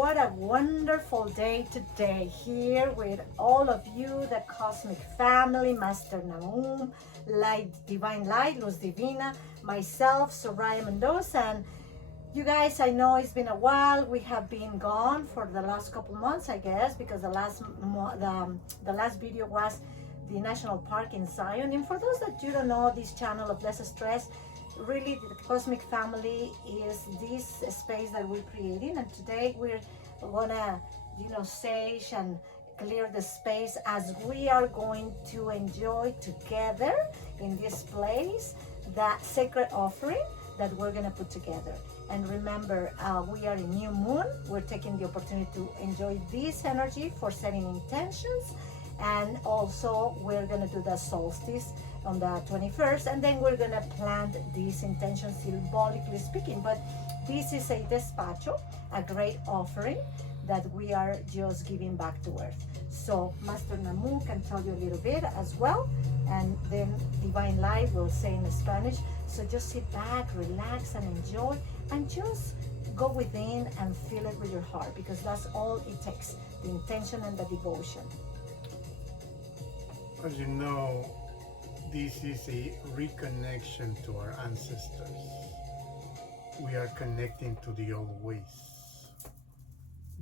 what a wonderful day today here with all of you, the Cosmic Family, Master Naum, Light, Divine Light, Luz Divina, myself, Soraya Mendoza, and you guys, I know it's been a while. We have been gone for the last couple months, I guess, because the last video was the National Park in Zion. And for those that you don't know, this channel of Less Stress, really the Cosmic Family is this space that we're creating. And today we're gonna, sage and clear the space as we are going to enjoy together in this place that sacred offering that we're gonna put together. And remember, we are in new moon. We're taking the opportunity to enjoy this energy for setting intentions. And also we're gonna do the solstice on the 21st. And then we're gonna plant these intentions symbolically speaking. But this is a despacho, a great offering that we are just giving back to earth. So Master Namu can tell you a little bit as well. And then Divine Light will say in Spanish. So just sit back, relax, and enjoy, and just go within and feel it with your heart, because that's all it takes, the intention and the devotion. As you know, this is a reconnection to our ancestors. We are connecting to the old ways.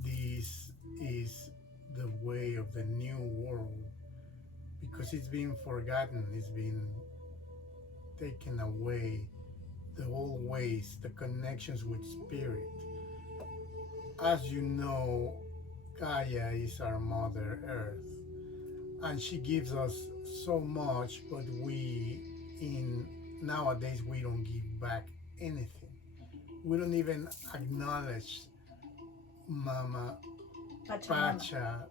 This is the way of the new world, because it's been forgotten, it's been taken away, the old ways, the connections with spirit. As you know, Gaia is our Mother Earth, and she gives us so much, but nowadays we don't give back anything. We don't even acknowledge Mama Pacha,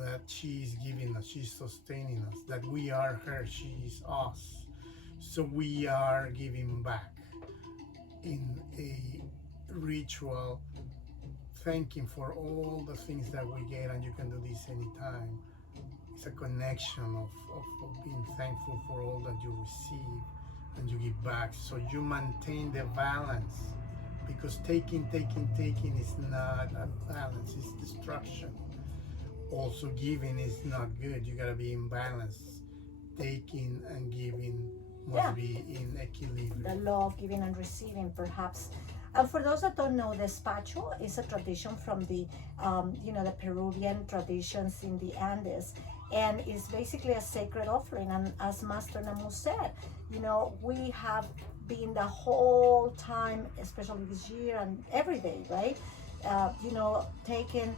that she is giving us, she's sustaining us, that we are her, she is us. So we are giving back in a ritual, thanking for all the things that we get, and you can do this anytime. It's a connection of being thankful for all that you receive and you give back. So you maintain the balance, because taking is not a balance, it's destruction. Also giving is not good. You gotta be in balance. Taking and giving must be in equilibrium. The law of giving and receiving, perhaps. And for those that don't know, despacho is a tradition from the, the Peruvian traditions in the Andes, and it's basically a sacred offering. And as Master Namu said, we have been the whole time, especially this year and every day, right? Taking.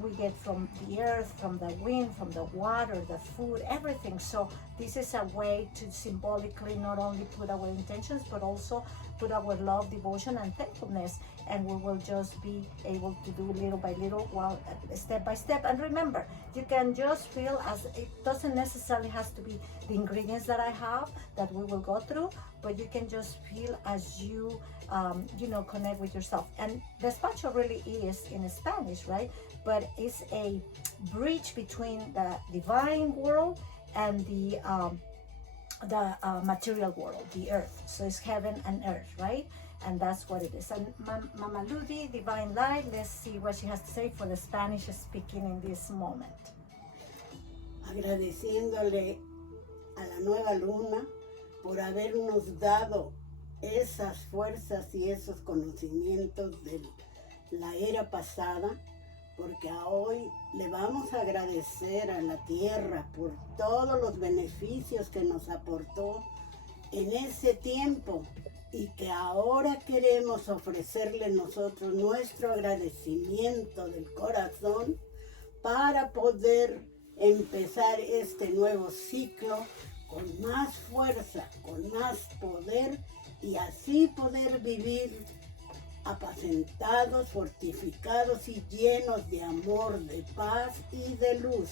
We get from the earth, from the wind, from the water, the food, everything. So this is a way to symbolically not only put our intentions, but also put our love, devotion, and thankfulness. And we will just be able to do little by little, step by step. And remember, you can just feel, as it doesn't necessarily has to be the ingredients that I have that we will go through, but you can just feel as you, connect with yourself. And despacho really is in Spanish, right? But it's a bridge between the divine world and the material world, the earth. So it's heaven and earth, right? And that's what it is. And Mama Ludi, Divine Light, let's see what she has to say for the Spanish speaking in this moment. Agradeciéndole a la nueva luna por habernos dado esas fuerzas y esos conocimientos de la era pasada, porque a hoy le vamos a agradecer a la tierra por todos los beneficios que nos aportó en ese tiempo, y que ahora queremos ofrecerle nosotros nuestro agradecimiento del corazón para poder empezar este nuevo ciclo con más fuerza, con más poder, y así poder vivir apacentados, fortificados y llenos de amor, de paz y de luz.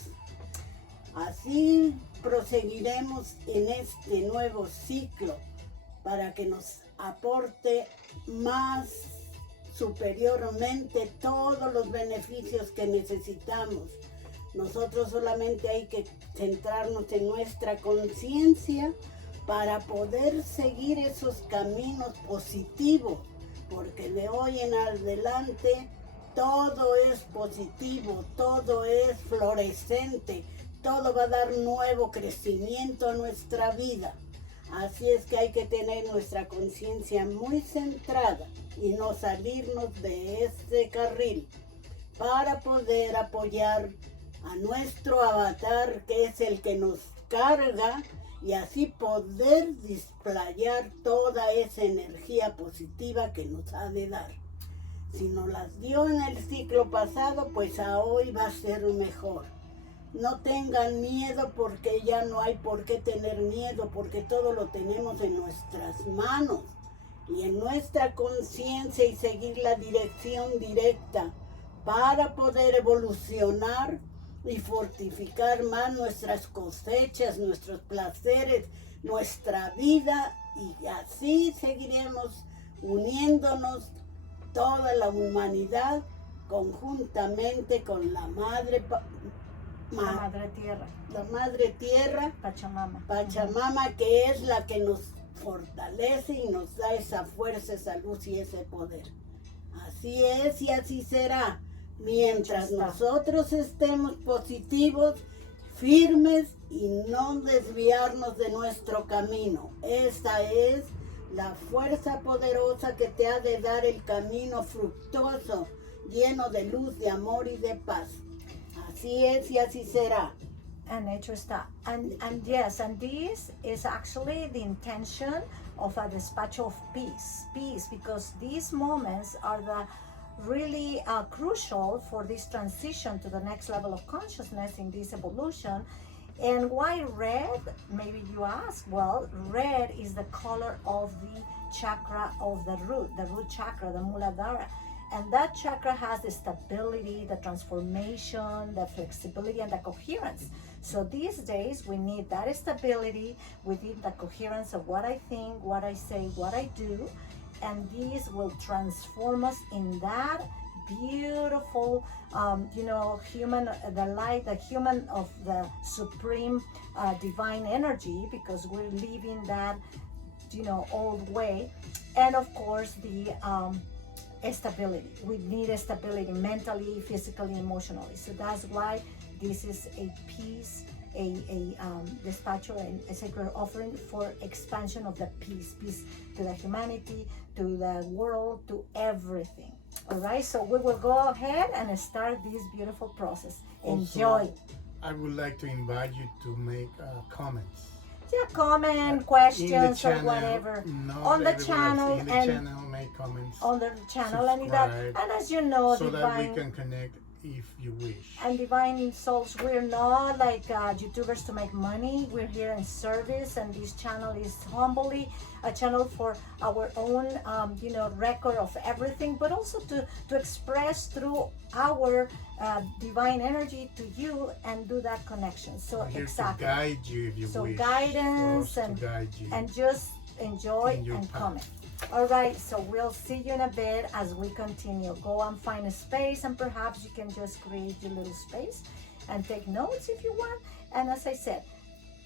Así proseguiremos en este nuevo ciclo para que nos aporte más superiormente todos los beneficios que necesitamos. Nosotros solamente hay que centrarnos en nuestra conciencia para poder seguir esos caminos positivos, porque de hoy en adelante todo es positivo, todo es florescente, todo va a dar nuevo crecimiento a nuestra vida. Así es que hay que tener nuestra conciencia muy centrada y no salirnos de este carril para poder apoyar a nuestro avatar, que es el que nos carga, y así poder displayar toda esa energía positiva que nos ha de dar. Si nos las dio en el ciclo pasado, pues a hoy va a ser mejor. No tengan miedo, porque ya no hay por qué tener miedo, porque todo lo tenemos en nuestras manos y en nuestra conciencia, y seguir la dirección directa para poder evolucionar y fortificar más nuestras cosechas, nuestros placeres, nuestra vida, y así seguiremos uniéndonos toda la humanidad conjuntamente con la Madre Tierra, la Madre Tierra, Pachamama, que es la que nos fortalece y nos da esa fuerza, esa luz y ese poder. Así es y así será. Mientras nosotros estemos positivos, firmes y no desviarnos de nuestro camino. Esa es la fuerza poderosa que te ha de dar el camino fructuoso, lleno de luz, de amor y de paz. Así es y así será. And hecho está. And yes, and this is actually the intention of a despacho of peace, because these moments are the really crucial for this transition to the next level of consciousness in this evolution. And why red? Maybe you ask. Well, red is the color of the chakra of the root chakra, the Muladhara. And that chakra has the stability, the transformation, the flexibility, and the coherence. So these days we need that stability within the coherence of what I think, what I say, what I do. And this will transform us in that beautiful, human, the light, the human of the supreme divine energy, because we're living that, old way. And of course, the stability. We need stability mentally, physically, emotionally. So that's why this is a peace, a despacho, and a sacred offering for expansion of the peace to the humanity, to the world, to everything. All right, so we will go ahead and start this beautiful process. Enjoy. Also, I would like to invite you to make comments. Yeah, comment, questions, channel, or whatever on the channel, in the and channel, make comments on the channel, subscribe, and as you know, so divine, that we can connect if you wish. And divine souls, we're not like YouTubers to make money. We're here in service, and this channel is humbly a channel for our own, record of everything, but also to express through our divine energy to you and do that connection. So We're here exactly. to guide you if you So wish. guidance and guide you. and just enjoy In your and path. comment. All right, so we'll see you in a bit as we continue. Go and find a space, and perhaps you can just create your little space and take notes if you want. And as I said,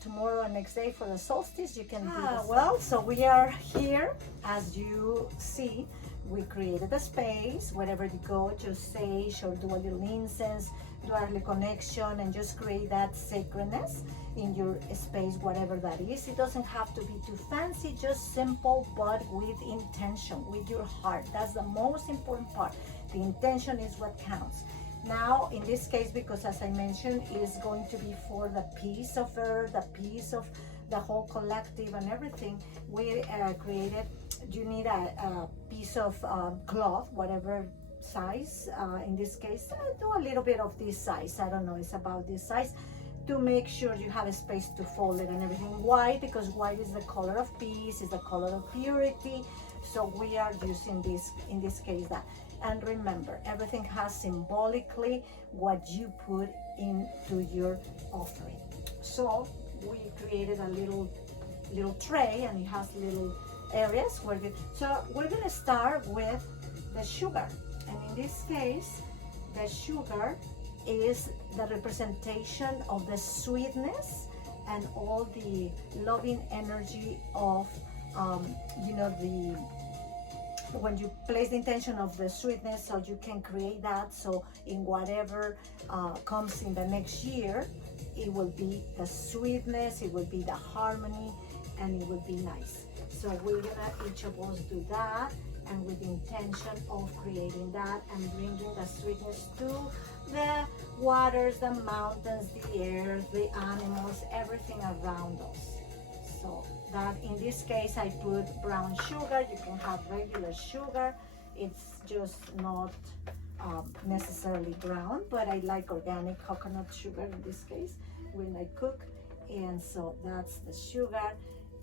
tomorrow and next day for the solstice, you can do this. Well, so we are here. As you see, we created a space. Wherever you go, just sage or do a little incense, do a little connection, and just create that sacredness in your space, whatever that is. It doesn't have to be too fancy, just simple, but with intention, with your heart. That's the most important part. The intention is what counts. Now, in this case, because as I mentioned, it is going to be for the peace of Earth, the peace of the whole collective and everything, we created, you need a piece of cloth, whatever size. In this case, do a little bit of this size. I don't know, it's about this size, to make sure you have a space to fold it and everything. White, because white is the color of peace, is the color of purity. So we are using this, in this case, that. And remember, everything has symbolically what you put into your offering. So we created a little tray, and it has little areas where so we're gonna start with the sugar. And in this case, the sugar is the representation of the sweetness and all the loving energy of, the when you place the intention of the sweetness, so you can create that, so in whatever comes in the next year, it will be the sweetness, it will be the harmony, and it will be nice. So we're gonna each of us do that, and with the intention of creating that and bringing the sweetness to the waters, the mountains, the air, the animals, everything around us. So that, in this case, I put brown sugar. You can have regular sugar. It's just not necessarily brown, but I like organic coconut sugar in this case when I cook. And so that's the sugar.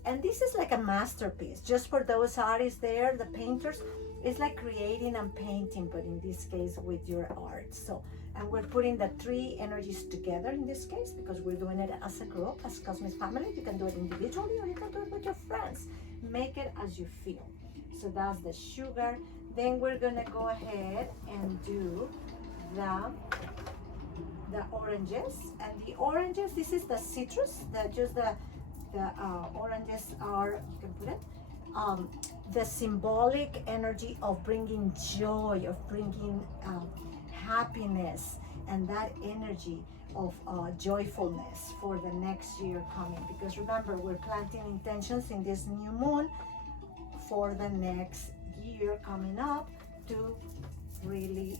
And this is like a masterpiece, just for those artists there, the painters. It's like creating and painting, but in this case with your art. So, and we're putting the three energies together in this case, because we're doing it as a group, as Cosmic Family. You can do it individually, or you can do it with your friends. Make it as you feel. So that's the sugar. Then we're gonna go ahead and do the oranges. And the oranges, this is the citrus, the oranges are, you can put it, the symbolic energy of bringing joy, of bringing happiness, and that energy of joyfulness for the next year coming. Because remember, we're planting intentions in this new moon for the next year coming up to really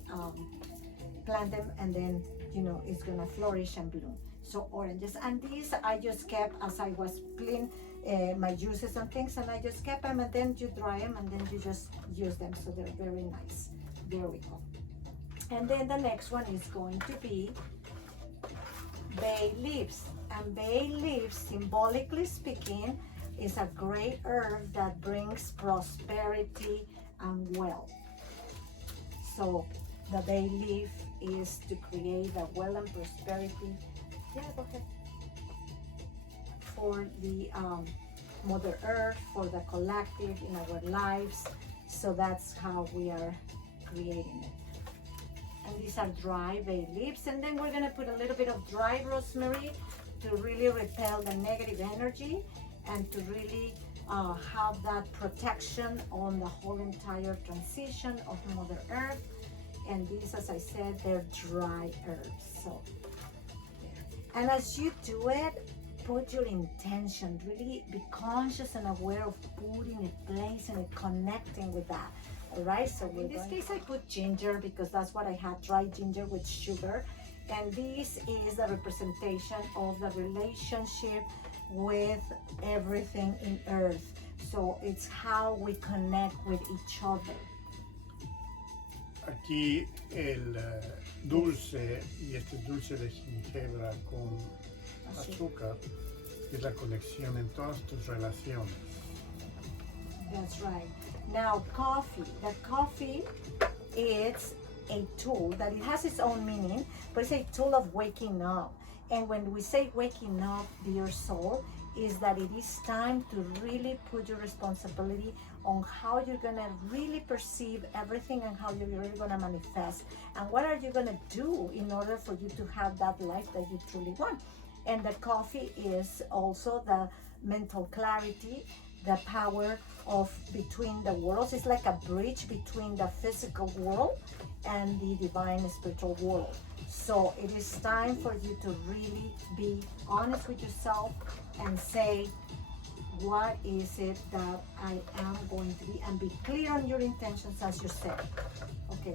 plant them, and then, you know, it's gonna flourish and bloom. So oranges, and these I just kept as I was peeling my juices and things, and I just kept them, and then you dry them, and then you just use them, so they're very nice. There we go. And then the next one is going to be bay leaves. And bay leaves, symbolically speaking, is a great herb that brings prosperity and wealth. So the bay leaf is to create the wealth and prosperity. Yeah, go ahead. For the Mother Earth, for the collective in our lives. So that's how we are creating it. And these are dry bay leaves. And then we're gonna put a little bit of dry rosemary to really repel the negative energy and to really have that protection on the whole entire transition of Mother Earth. And these, as I said, they're dry herbs. So, and as you do it, put your intention, really be conscious and aware of putting it, placing it, connecting with that. All right, so in this case, I put ginger because that's what I had, dry ginger with sugar. And this is the representation of the relationship with everything in earth. So it's how we connect with each other. Aquí el dulce, y este dulce de ginebra con azúcar, es la conexión en todas tus relaciones. That's right. Now coffee. The coffee is a tool that it has its own meaning, but it's a tool of waking up. And when we say waking up, dear soul, is that it is time to really put your responsibility on how you're gonna really perceive everything and how you're really gonna manifest. And what are you gonna do in order for you to have that life that you truly want? And the coffee is also the mental clarity, the power of between the worlds. It's like a bridge between the physical world and the divine spiritual world. So it is time for you to really be honest with yourself and say, what is it that I am going to be, and be clear on your intentions as you said. Okay.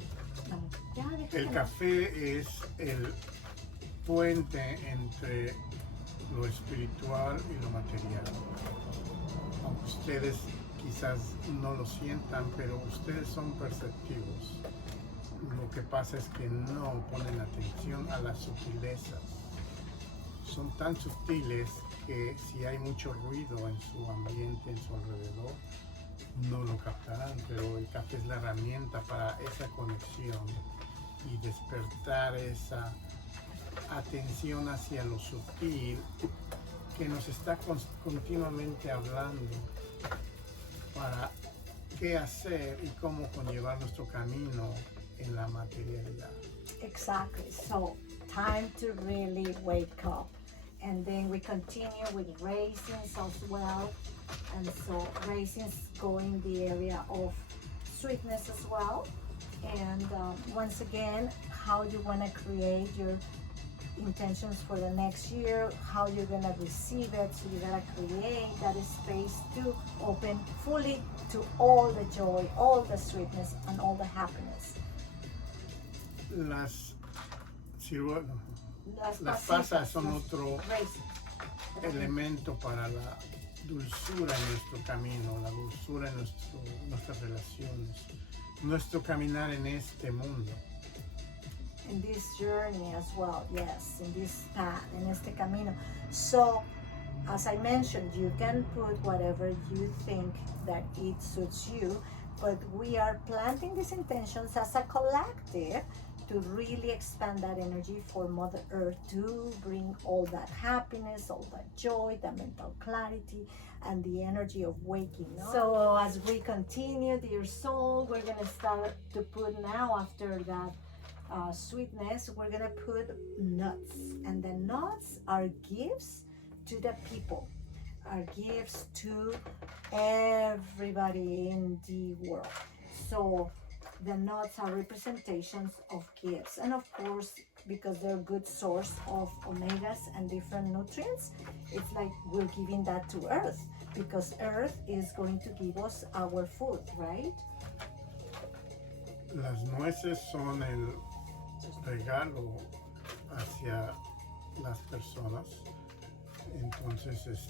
El café es el puente entre lo espiritual y lo material. Aunque ustedes quizás no lo sientan, pero ustedes son perceptivos. Lo que pasa es que no ponen atención a las sutilezas. Son tan sutiles que si hay mucho ruido en su ambiente, en su alrededor, no lo captarán, pero el café es la herramienta para esa conexión y despertar esa atención hacia lo sutil que nos está continuamente hablando para qué hacer y cómo conllevar nuestro camino en la materialidad. Exactly. So time to really wake up. And then we continue with raisins as well. And so raisins go in the area of sweetness as well. And once again, how you want to create your intentions for the next year, how you're going to receive it. So you got to create that space to open fully to all the joy, all the sweetness, and all the happiness. Las Las pasas son otro raisins. elemento para la dulzura en nuestro camino, la dulzura en nuestras relaciones, nuestro caminar en este mundo. In this journey as well, yes, in this path, en este camino. So, as I mentioned, you can put whatever you think that it suits you, but we are planting these intentions as a collective to really expand that energy for Mother Earth to bring all that happiness, all that joy, that mental clarity, and the energy of waking up. So as we continue, dear soul, we're gonna start to put now, after that sweetness, we're gonna put nuts, and the nuts are gifts to the people, are gifts to everybody in the world. So the nuts are representations of gifts, and of course, because they're a good source of omegas and different nutrients, it's like we're giving that to Earth, because Earth is going to give us our food, right? Las nueces son el regalo hacia las personas, entonces es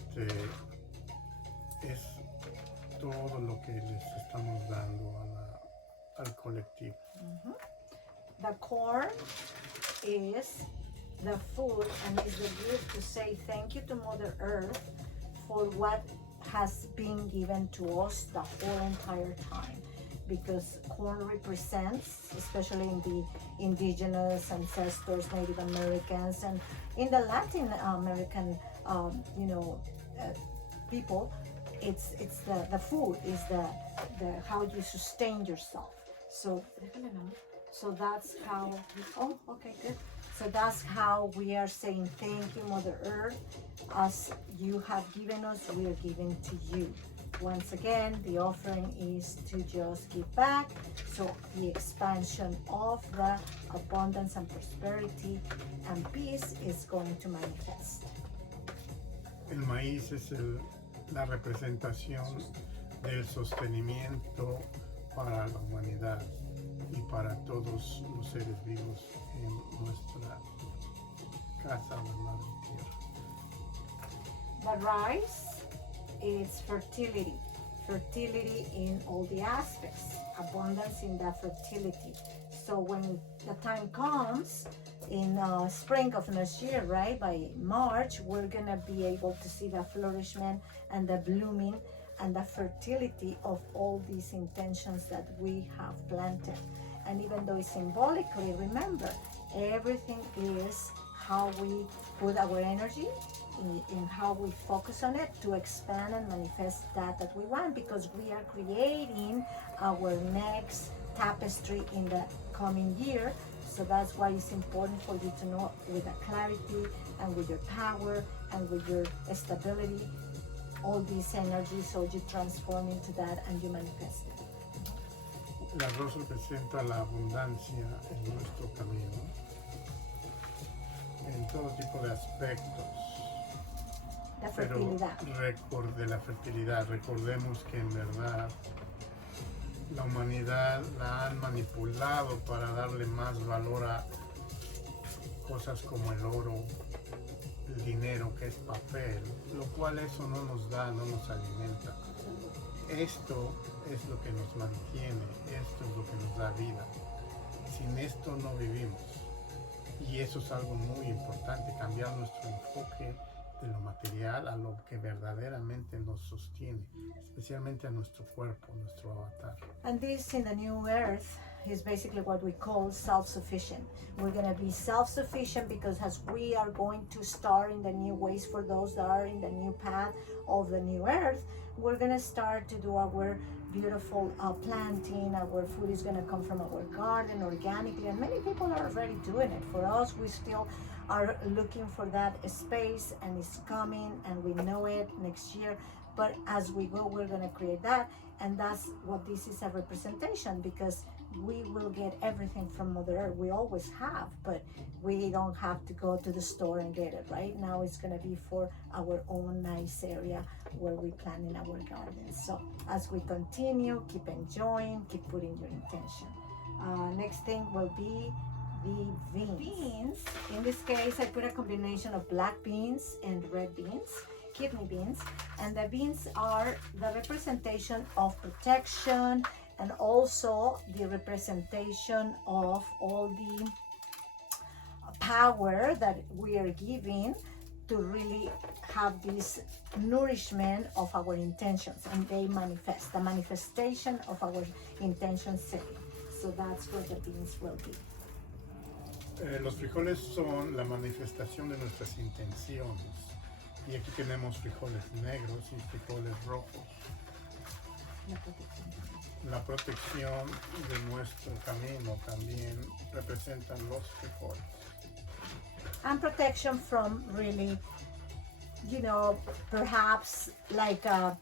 todo lo que les estamos dando al colectivo. Mm-hmm. The corn is the food and is the gift to say thank you to Mother Earth for what has been given to us the whole entire time, because corn represents, especially in the indigenous ancestors, Native Americans, and in the Latin American people, it's the food is the how you sustain yourself. So that's how, oh, okay, good. So that's how we are saying thank you, Mother Earth. As you have given us, we are giving to you. Once again, the offering is to just give back. So the expansion of the abundance and prosperity and peace is going to manifest. El maíz es la representación del sostenimiento para la humanidad y para todos los seres vivos en nuestra casa, la Madre Tierra. The rice is fertility in all the aspects, abundance in the fertility. So when the time comes in spring of next year, right, by March, we're gonna be able to see the flourishment and the blooming and the fertility of all these intentions that we have planted. And even though it's symbolically, remember, everything is how we put our energy in how we focus on it to expand and manifest that we want, because we are creating our next tapestry in the coming year. So that's why it's important for you to know with the clarity and with your power and with your stability, all these energies, so you transform into that and you manifest it. El arroz representa la abundancia en nuestro camino, en todo tipo de aspectos. La fertilidad. Pero de la fertilidad, recordemos que en verdad la humanidad la han manipulado para darle más valor a cosas como el oro, el dinero, que es papel, lo cual eso no nos da, no nos alimenta. Esto es lo que nos mantiene, esto es lo que nos da vida. Sin esto no vivimos. Y eso es algo muy importante, cambiar nuestro enfoque de lo material a lo que verdaderamente nos sostiene, especialmente a nuestro cuerpo, nuestro avatar. And this in the new earth is basically what we call self-sufficient. We're going to be self-sufficient because as we are going to start in the new ways for those that are in the new path of the new earth, we're going to start to do our beautiful planting. Our food is going to come from our garden organically, and many people are already doing it. For us, we still are looking for that space, and it's coming, and we know it next year. but as we go, we're going to create that. And that's what this is a representation, because we will get everything from Mother Earth. We always have, but we don't have to go to the store and get it. Right now it's going to be for our own nice area where we plant in our gardens. So as we continue, keep enjoying, keep putting your intention. Next thing will be the beans. In this case, I put a combination of black beans and red beans, kidney beans, and the beans are the representation of protection and also the representation of all the power that we are giving to really have this nourishment of our intentions, and they manifest, the manifestation of our intention setting. So that's what the beans will be. Los frijoles son la manifestación de nuestras intenciones. Y aquí tenemos frijoles negros y frijoles rojos. La protección de nuestro camino también representan los frijoles. And protection from really, perhaps like a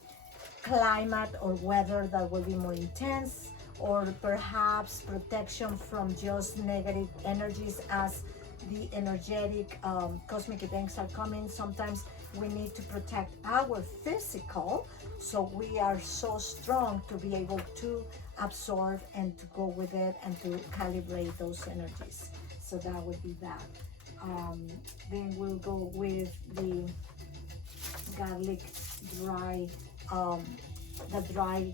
climate or weather that will be more intense, or perhaps protection from just negative energies as the energetic cosmic events are coming. Sometimes we need to protect our physical, so we are so strong to be able to absorb and to go with it and to calibrate those energies. So that would be that. Then we'll go with the garlic dry, the dry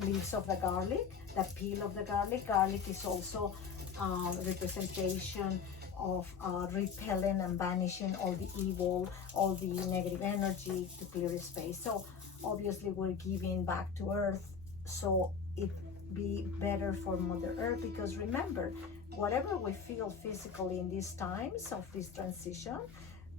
leaves of the garlic, the peel of the garlic. Garlic is also representation of repelling and banishing all the evil, all the negative energy, to clear the space. So obviously we're giving back to Earth, so it be better for Mother Earth, because remember, whatever we feel physically in these times of this transition,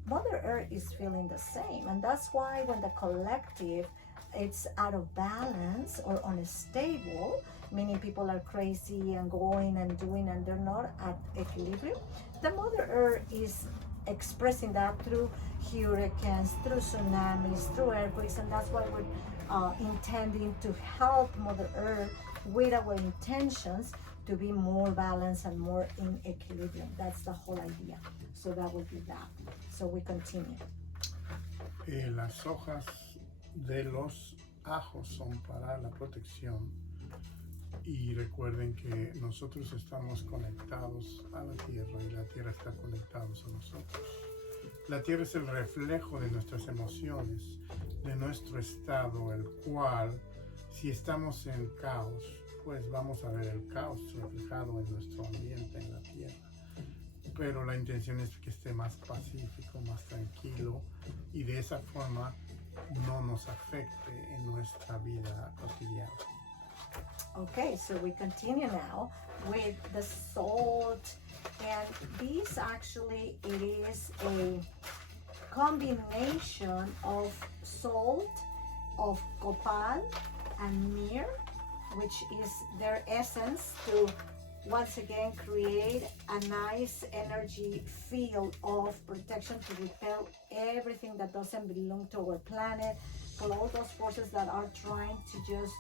Mother Earth is feeling the same. And that's why when the collective it's out of balance or unstable, meaning people are crazy and going and doing and they're not at equilibrium, the Mother Earth is expressing that through hurricanes, through tsunamis, through earthquakes, and that's why we're intending to help Mother Earth with our intentions to be more balanced and more in equilibrium. That's the whole idea. So that would be that. So we continue. Las hojas de los ajos son para la protección, y recuerden que nosotros estamos conectados a la tierra y la tierra está conectada a nosotros. La tierra es el reflejo de nuestras emociones, de nuestro estado, el cual, si estamos en caos, pues vamos a ver el caos reflejado en nuestro ambiente, en la tierra. Pero la intención es que esté más pacífico, más tranquilo, y de esa forma no nos afecte en nuestra vida cotidiana. Okay, so we continue now with the salt, and this actually, it is a combination of salt, of copal and myrrh, which is their essence to once again create a nice energy field of protection to repel everything that doesn't belong to our planet, for all those forces that are trying to just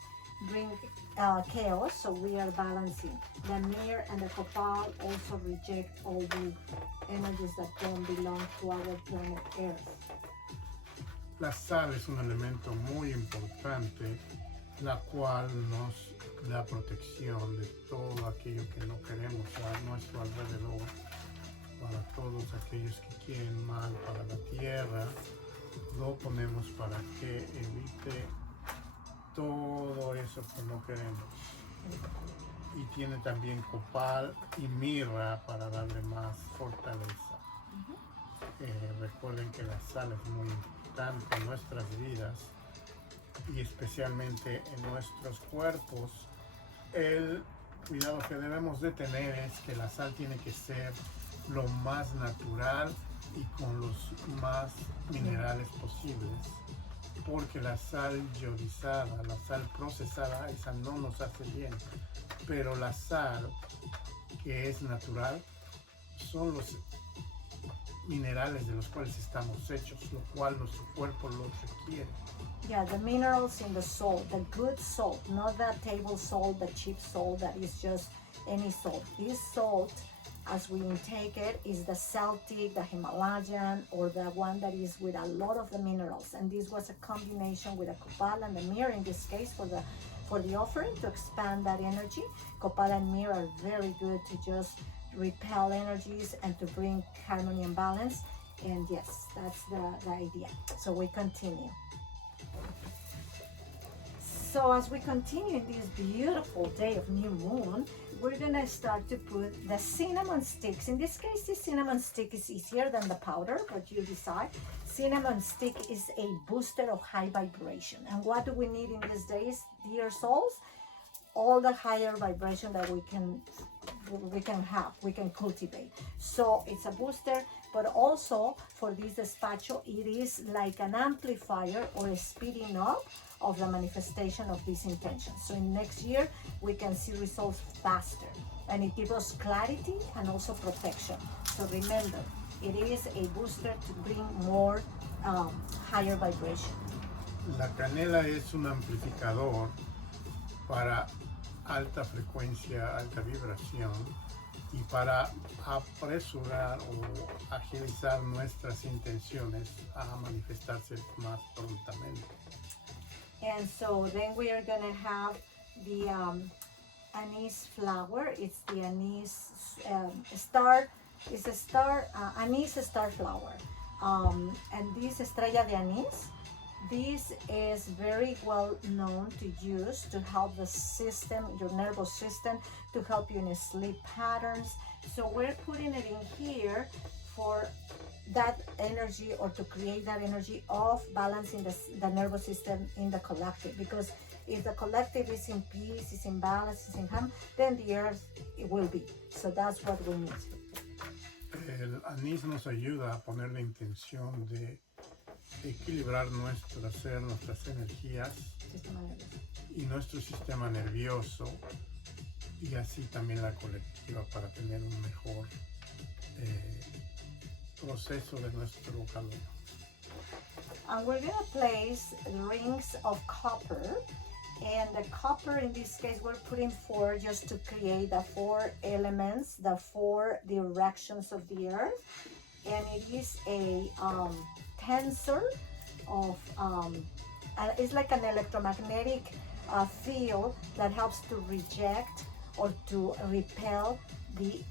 bring chaos. So we are balancing. The myrrh and the copal also reject all the energies that don't belong to our planet Earth. La sal es un elemento muy importante, la cual nos da protección de todo aquello que no queremos a nuestro alrededor, para todos aquellos que quieren mal para la tierra. Lo ponemos para que evite todo eso que no queremos. Y tiene también copal y mirra para darle más fortaleza. Recuerden que la sal es muy importante en nuestras vidas y especialmente en nuestros cuerpos. El cuidado que debemos de tener es que la sal tiene que ser lo más natural y con los más minerales posibles, porque la sal iodizada, la sal procesada, esa no nos hace bien, pero la sal que es natural son minerales de los cuales estamos hechos, lo cual nuestro cuerpo los requiere. Yeah, the minerals in the salt, the good salt, not the table salt, the cheap salt that is just any salt. This salt, as we intake it, is the Celtic, the Himalayan, or the one that is with a lot of the minerals. And this was a combination with a copal and the myrrh in this case for the offering to expand that energy. Copal and myrrh are very good to just repel energies and to bring harmony and balance. And yes, that's the idea. So we continue. So as we continue in this beautiful day of new moon, we're gonna start to put the cinnamon sticks. In this case, the cinnamon stick is easier than the powder, but you decide. Cinnamon stick is a booster of high vibration. And what do we need in these days, dear souls? All the higher vibration that we can cultivate. So it's a booster, but also for this despacho, it is like an amplifier or a speeding up of the manifestation of these intentions. So in next year, we can see results faster, and it gives us clarity and also protection. So remember, it is a booster to bring more higher vibration. La canela es un amplificador para alta frecuencia, alta vibración, y para apresurar o agilizar nuestras intenciones a manifestarse más prontamente. And so then we are gonna have the anise flower. It's the anise star. It's a star anise star flower. And this estrella de anise. This is very well known to use to help the system, your nervous system, to help you in sleep patterns. So we're putting it in here for that energy, or to create that energy of balancing the nervous system in the collective. Because if the collective is in peace, is in balance, is in harmony, then the earth it will be. So that's what we need. El anís nos ayuda a poner la intención de equilibrar nuestro ser, nuestras energías y nuestro sistema nervioso, y así también la colectiva, para tener un mejor proceso de nuestro camino. And we're going to place rings of copper, and the copper in this case we're putting 4 just to create the 4 elements, the 4 directions of the earth. And it is a tensor of it's like an electromagnetic field that helps to reject or to repel the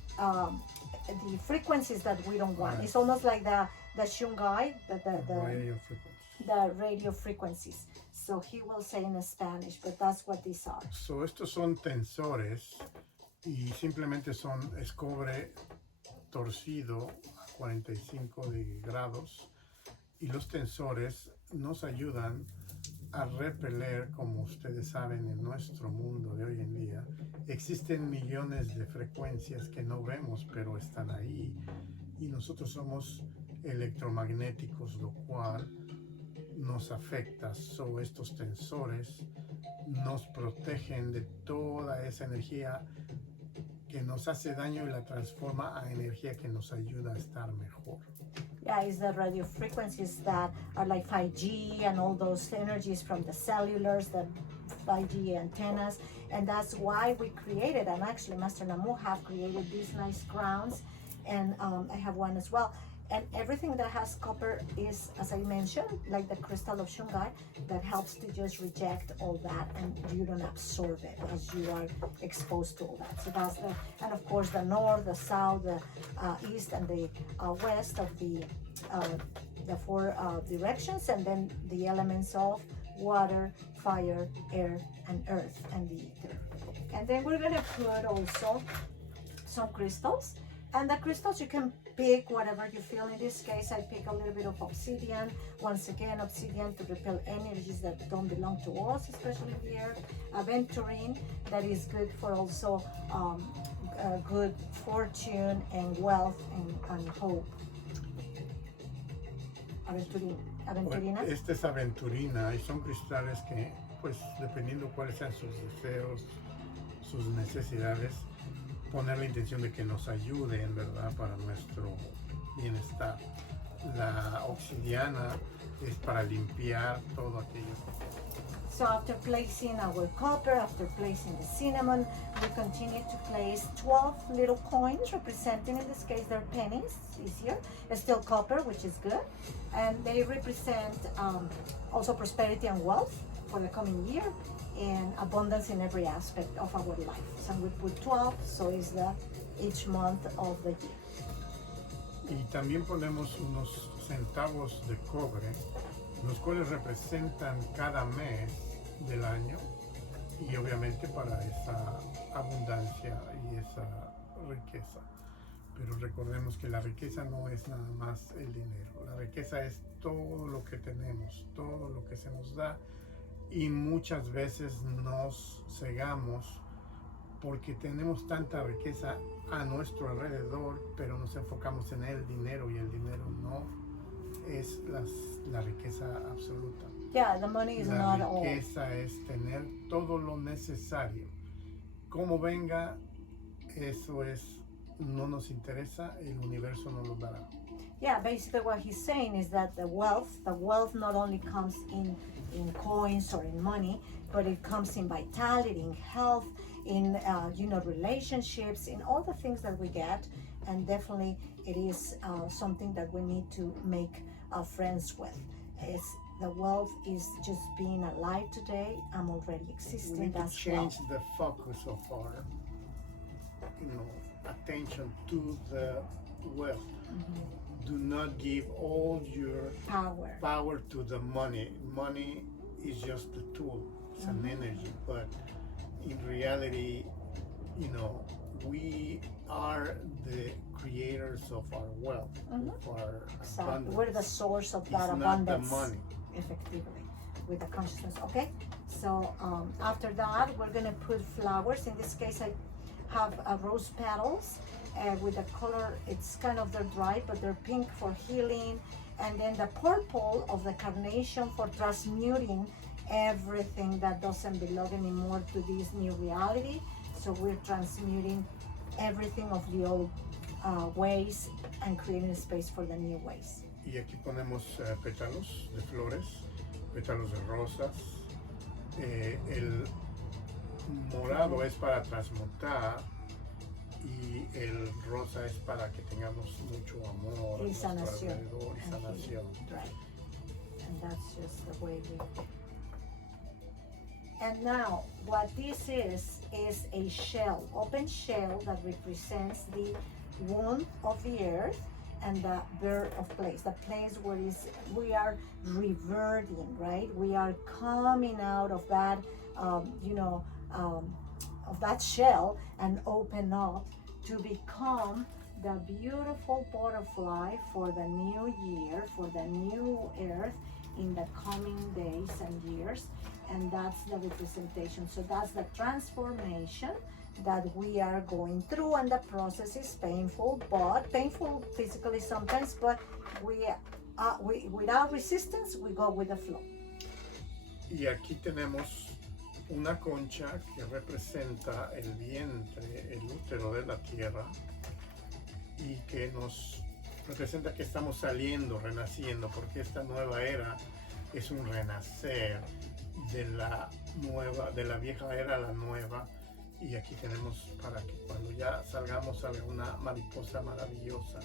frequencies that we don't want. Right. It's almost like the shungai, the radio frequencies. So he will say in Spanish, but that's what these are. So estos son tensores, y simplemente es cobre torcido a 45 grados, y los tensores nos ayudan a repeler, como ustedes saben, en nuestro mundo de hoy en día existen millones de frecuencias que no vemos, pero están ahí, y nosotros somos electromagnéticos, lo cual nos afecta. So, estos tensores nos protegen de toda esa energía que nos hace daño y la transforma a energía que nos ayuda a estar mejor. Yeah, it's the radio frequencies that are like 5G and all those energies from the cellulars, the 5G antennas, and that's why we created, and actually Master Namu have created these nice crowns, and I have one as well. And everything that has copper is, as I mentioned, like the crystal of Shungai, that helps to just reject all that, and you don't absorb it as you are exposed to all that. So that's and of course the north, the south, the east, and the west of the 4 directions, and then the elements of water, fire, air, and earth, and the ether. And then we're gonna put also some crystals. And the crystals, you can pick whatever you feel. In this case, I pick a little bit of obsidian. Once again, obsidian to repel energies that don't belong to us, especially in the earth. Aventurine, that is good for also good fortune and wealth and hope. Aventurina. Esta es aventurina, y son cristales que, pues, dependiendo cuáles sean sus deseos, sus necesidades, poner la intención de que nos ayuden, ¿verdad?, para nuestro bienestar. La obsidiana es para limpiar todo aquello. So after placing our copper, after placing the cinnamon, we continue to place 12 little coins representing, in this case, they're pennies, easier. It's still copper, which is good. And they represent also prosperity and wealth for the coming year and abundance in every aspect of our life. So we put 12, so is each month of the year. Y también ponemos unos centavos de cobre, los cuales representan cada mes del año y obviamente para esa abundancia y esa riqueza. Pero recordemos que la riqueza no es nada más el dinero, la riqueza es todo lo que tenemos, todo lo que se nos da, y muchas veces nos cegamos porque tenemos tanta riqueza a nuestro alrededor, pero nos enfocamos en el dinero y el dinero no es la riqueza absoluta. Yeah, the money is not La all. riqueza es tener todo lo necesario. Como venga, eso es, no nos interesa, el universo nos lo dará. Yeah, basically what he's saying is that the wealth not only comes in coins or in money, but it comes in vitality, in health, in relationships, in all the things that we get, and definitely it is something that we need to make friends with. The wealth is just being alive today. I'm already We existing. need to That's change wealth. the focus of our, attention to the wealth. Do not give all your Power. to the money. Money is just a tool, it's an energy, but in reality, we are the creators of our wealth, of our Exactly. abundance. We're the source of that It's abundance. not the money. Effectively, with the consciousness. Okay, so after that we're gonna put flowers. In this case I have rose petals with the color, it's kind of, they're dry but they're pink for healing, and then the purple of the carnation for transmuting everything that doesn't belong anymore to this new reality. So we're transmuting everything of the old ways and creating space for the new ways. Y aquí ponemos pétalos de flores, pétalos de rosas. El morado es para transmutar y el rosa es para que tengamos mucho amor a Y nuestro sanación. alrededor y And sanación. Right. And that's just the way we. And now, what this is a shell, open shell that represents the womb of the earth and the birth of place, the place where we are reverting, right? We are coming out of that, of that shell and open up to become the beautiful butterfly for the new year, for the new earth in the coming days and years. And that's the representation. So that's the transformation that we are going through, and the process is painful physically sometimes, but we without resistance, we go with the flow. Y aquí tenemos una concha que representa el vientre, el útero de la tierra, y que nos representa que estamos saliendo, renaciendo, porque esta nueva era es un renacer de la vieja era a la nueva. Y aquí tenemos para que cuando ya salgamos salga una mariposa maravillosa,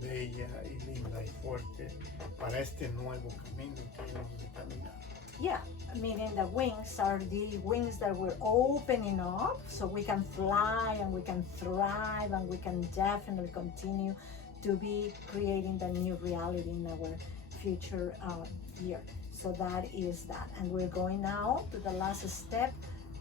bella y linda y fuerte para este nuevo camino que hemos de caminar. Yeah, meaning the wings are the wings that we're opening up so we can fly and we can thrive and we can definitely continue to be creating the new reality in our future year. So that is that. And we're going now to the last step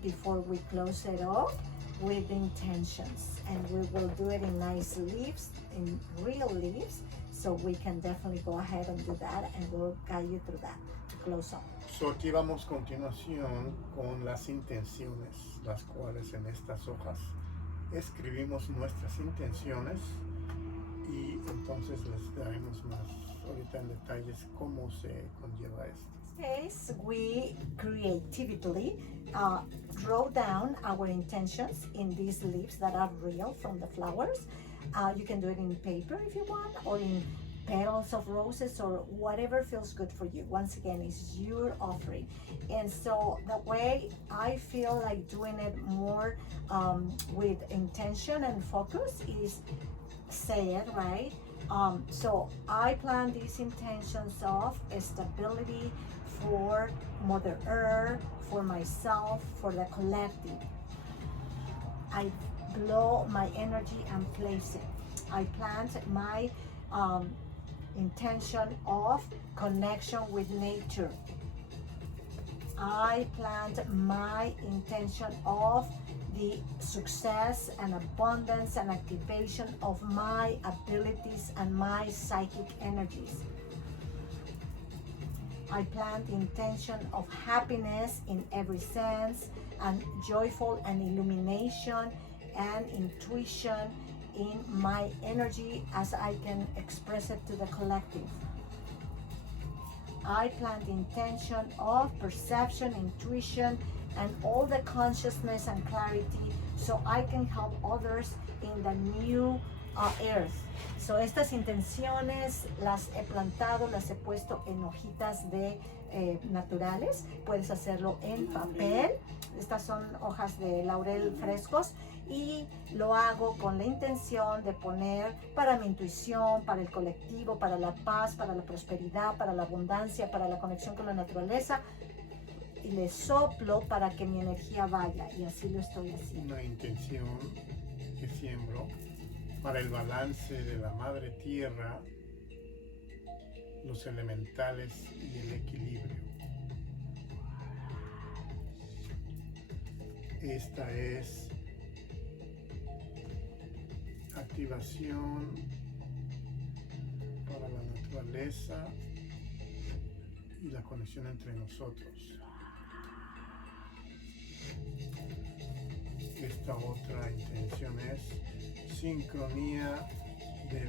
before we close it off with intentions. And we will do it in nice leaves, in real leaves. So we can definitely go ahead and do that, and we'll guide you through that to close off. So aquí vamos a continuación con las intenciones, las cuales en estas hojas escribimos nuestras intenciones, y entonces les daremos más ahorita en detalles cómo se conlleva esto. Case, we creatively draw down our intentions in these leaves that are real from the flowers. You can do it in paper if you want, or in petals of roses, or whatever feels good for you. Once again, it's your offering. And so the way I feel like doing it more with intention and focus is say it right. So I plan these intentions of stability for Mother Earth, for myself, for the collective. I blow my energy and place it. I plant my intention of connection with nature. I plant my intention of the success and abundance and activation of my abilities and my psychic energies. I plant the intention of happiness in every sense, and joyful and illumination and intuition in my energy as I can express it to the collective. I plant the intention of perception, intuition, and all the consciousness and clarity so I can help others in the new earth. So estas intenciones las he plantado, las he puesto en hojitas de naturales. Puedes hacerlo en papel. Estas son hojas de laurel frescos. Y lo hago con la intención de poner para mi intuición, para el colectivo, para la paz, para la prosperidad, para la abundancia, para la conexión con la naturaleza, y le soplo para que mi energía vaya, y así lo estoy haciendo. Una intención que siembro para el balance de la madre tierra, los elementales y el equilibrio. Esta es activación para la naturaleza y la conexión entre nosotros. Esta otra intención es sincronía de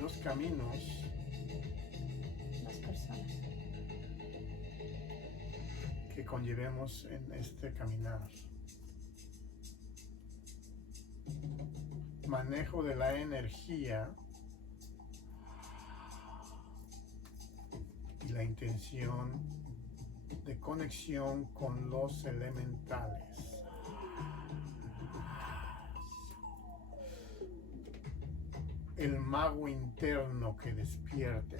los caminos, Las personas. que conllevemos en este caminar. Manejo de la energía y la intención de conexión con los elementales. El mago interno que despierte.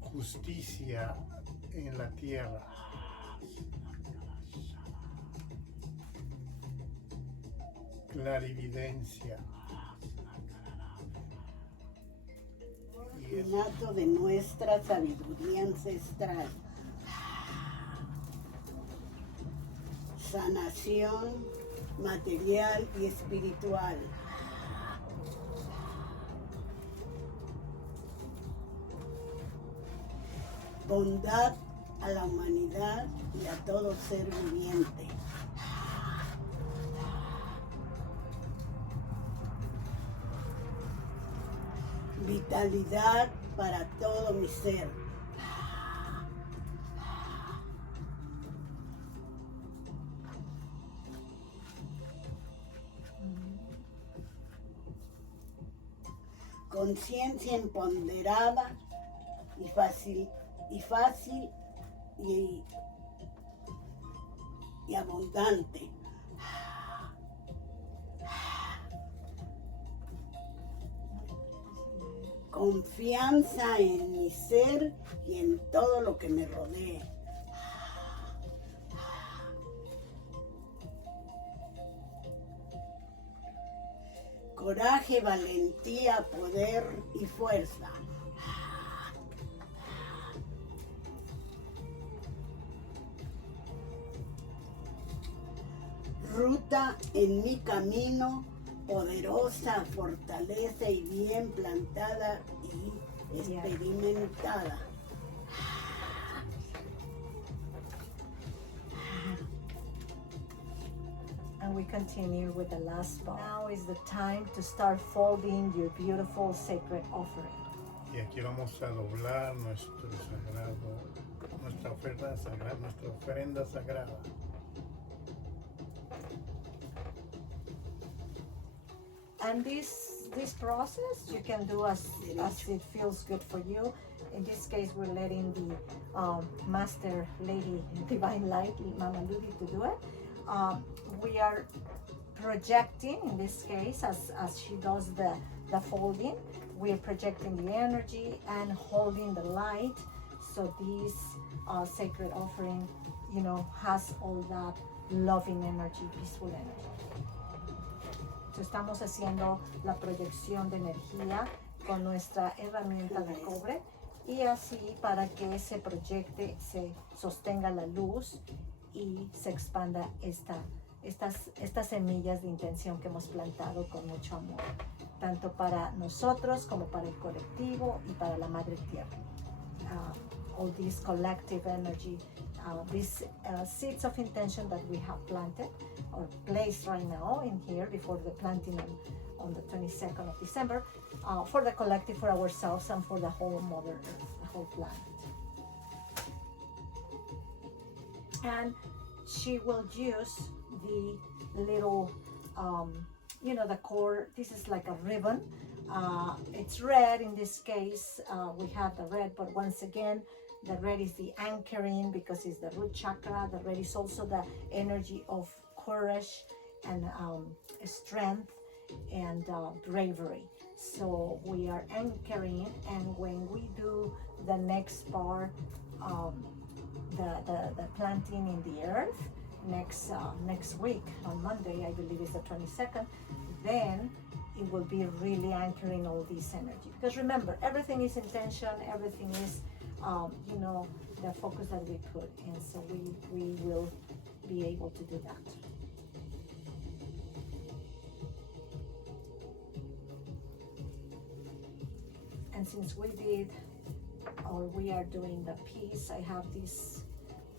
Justicia en la tierra. Clarividencia. Nato de nuestra sabiduría ancestral. Sanación material y espiritual. Bondad a la humanidad y a todo ser viviente. Vitalidad para todo mi ser. Conciencia empoderada y fácil y abundante. Confianza en mi ser y en todo lo que me rodee. Coraje, valentía, poder y fuerza. Ruta en mi camino, poderosa, fortaleza y bien plantada y experimentada. And we continue with the last part. Now is the time to start folding your beautiful sacred offering. Y aquí vamos a doblar nuestro sagrado, nuestra nuestra oferta sagrada, nuestra ofrenda sagrada. And this process you can do as it feels good for you. In this case, we're letting the Master Lady Divine Light, Mama Ludi, to do it. We are projecting, in this case, as she does the folding, we are projecting the energy and holding the light. So this sacred offering, you know, has all that loving energy, peaceful energy. So estamos haciendo la proyección de energía con nuestra herramienta de cobre, y así para que se proyecte, se sostenga la luz y se expanda estas semillas de intención que hemos plantado con mucho amor, tanto para nosotros como para el colectivo y para la Madre Tierra. All this collective energy, these seeds of intention that we have planted or placed right now in here before the planting on the 22nd of December, for the collective, for ourselves, and for the whole Mother Earth, the whole planet. And she will use the little, you know, the cord. This is like a ribbon. It's red in this case. We have the red, but once again, the red is the anchoring because it's the root chakra. The red is also the energy of courage and strength and bravery. So we are anchoring, and when we do the next part, the planting in the earth next week on Monday, I believe is the 22nd, then it will be really anchoring all this energy. Because remember, everything is intention, everything is you know, the focus that we put in. So we will be able to do that. And since we are doing the peace, I have this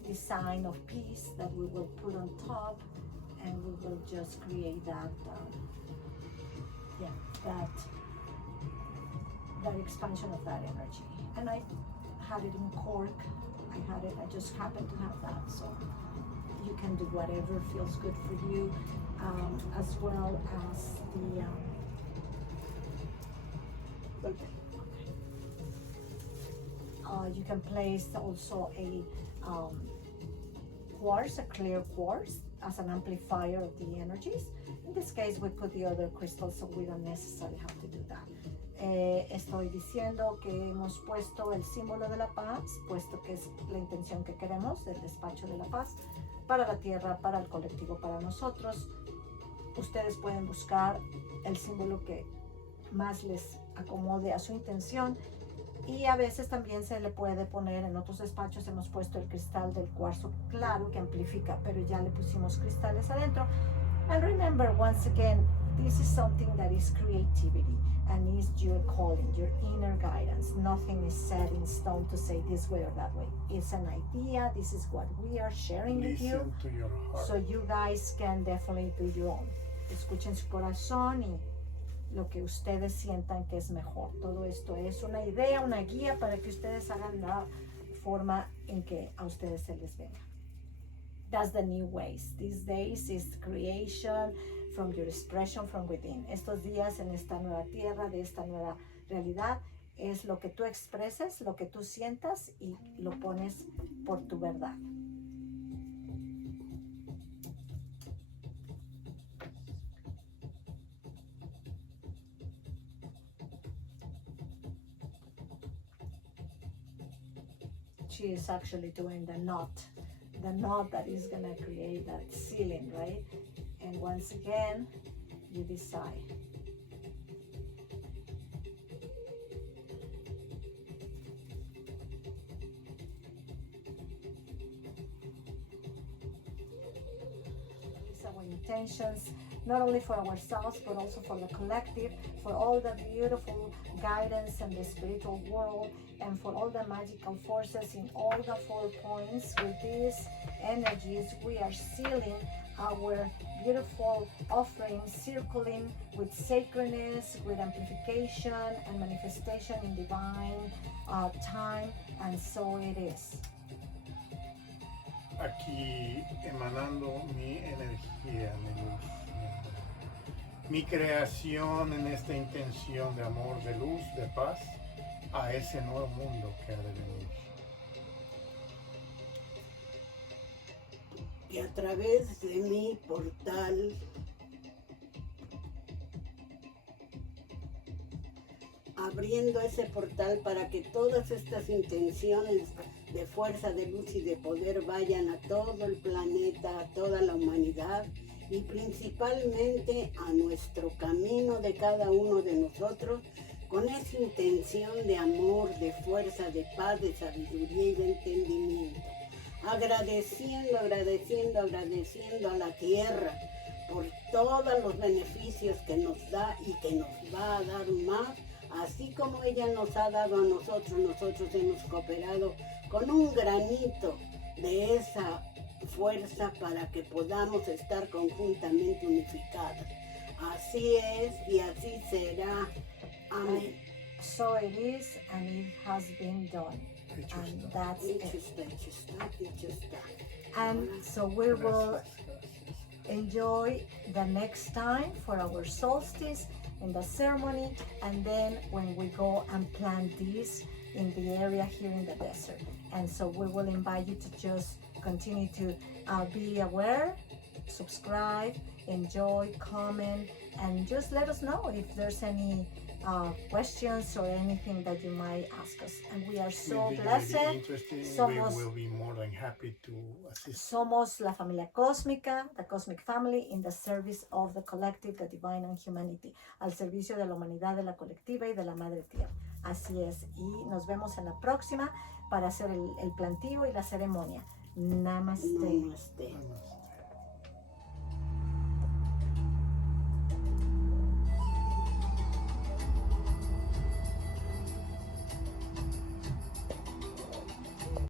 design of peace that we will put on top, and we will just create that, that expansion of that energy. And I had it in cork. I just happened to have that. So you can do whatever feels good for you, as well as the you can place also a quartz, a clear quartz, as an amplifier of the energies. In this case, we put the other crystals, so we don't necessarily have to do that. Estoy diciendo que hemos puesto el símbolo de la paz, puesto que es la intención que queremos, el despacho de la paz, para la tierra, para el colectivo, para nosotros. Ustedes pueden buscar el símbolo que más les acomode a su intención, y a veces también se le puede poner, en otros despachos hemos puesto el cristal del cuarzo claro que amplifica, pero ya le pusimos cristales adentro. And remember, once again, this is something that is creativity and is your calling, your inner guidance. Nothing is set in stone to say this way or that way. It's an idea. This is what we are sharing with you. Listen to your heart. So you guys can definitely do your own. Escuchen su corazón y lo que ustedes sientan que es mejor. Todo esto es una idea, una guía para que ustedes hagan la forma en que a ustedes se les venga. That's the new ways. These days is creation from your expression from within. Estos días en esta nueva tierra, de esta nueva realidad, es lo que tú expreses, lo que tú sientas y lo pones por tu verdad. She is actually doing the knot that is gonna create that ceiling, right? And once again, you decide. These are our intentions, not only for ourselves, but also for the collective, for all the beautiful guidance in the spiritual world, and for all the magical forces in all the 4 points. With these energies, we are sealing our beautiful offering, circling with sacredness, with amplification and manifestation in divine time, and so it is. aquí emanando mi energía, mi luz, mi creación en esta intención de amor, de luz, de paz, a ese nuevo mundo que ha de venir. Y a través de mi portal abriendo ese portal para que todas estas intenciones de fuerza, de luz y de poder vayan a todo el planeta, a toda la humanidad y principalmente a nuestro camino de cada uno de nosotros, con esa intención de amor, de fuerza, de paz, de sabiduría y de entendimiento. Agradeciendo a la tierra por todos los beneficios que nos da y que nos va a dar más, así como ella nos ha dado a nosotros hemos cooperado con un granito de esa fuerza para que podamos estar conjuntamente unificados. Así es y así será. Amén. So it is, and it has been done. And that's it. Hecho está. And so we will enjoy the next time for our solstice in the ceremony, and then when we go and plant this in the area here in the desert. And so we will invite you to just continue to be aware, subscribe, enjoy, comment, and just let us know if there's any questions or anything that you might ask us. And we are so blessed. We will be more than happy to assist. Somos la familia cósmica, the cosmic family, in the service of the collective, the divine and humanity, al servicio de la humanidad, de la colectiva y de la madre tierra. Así es, y nos vemos en la próxima para hacer el plantío y la ceremonia. Namaste. Namaste.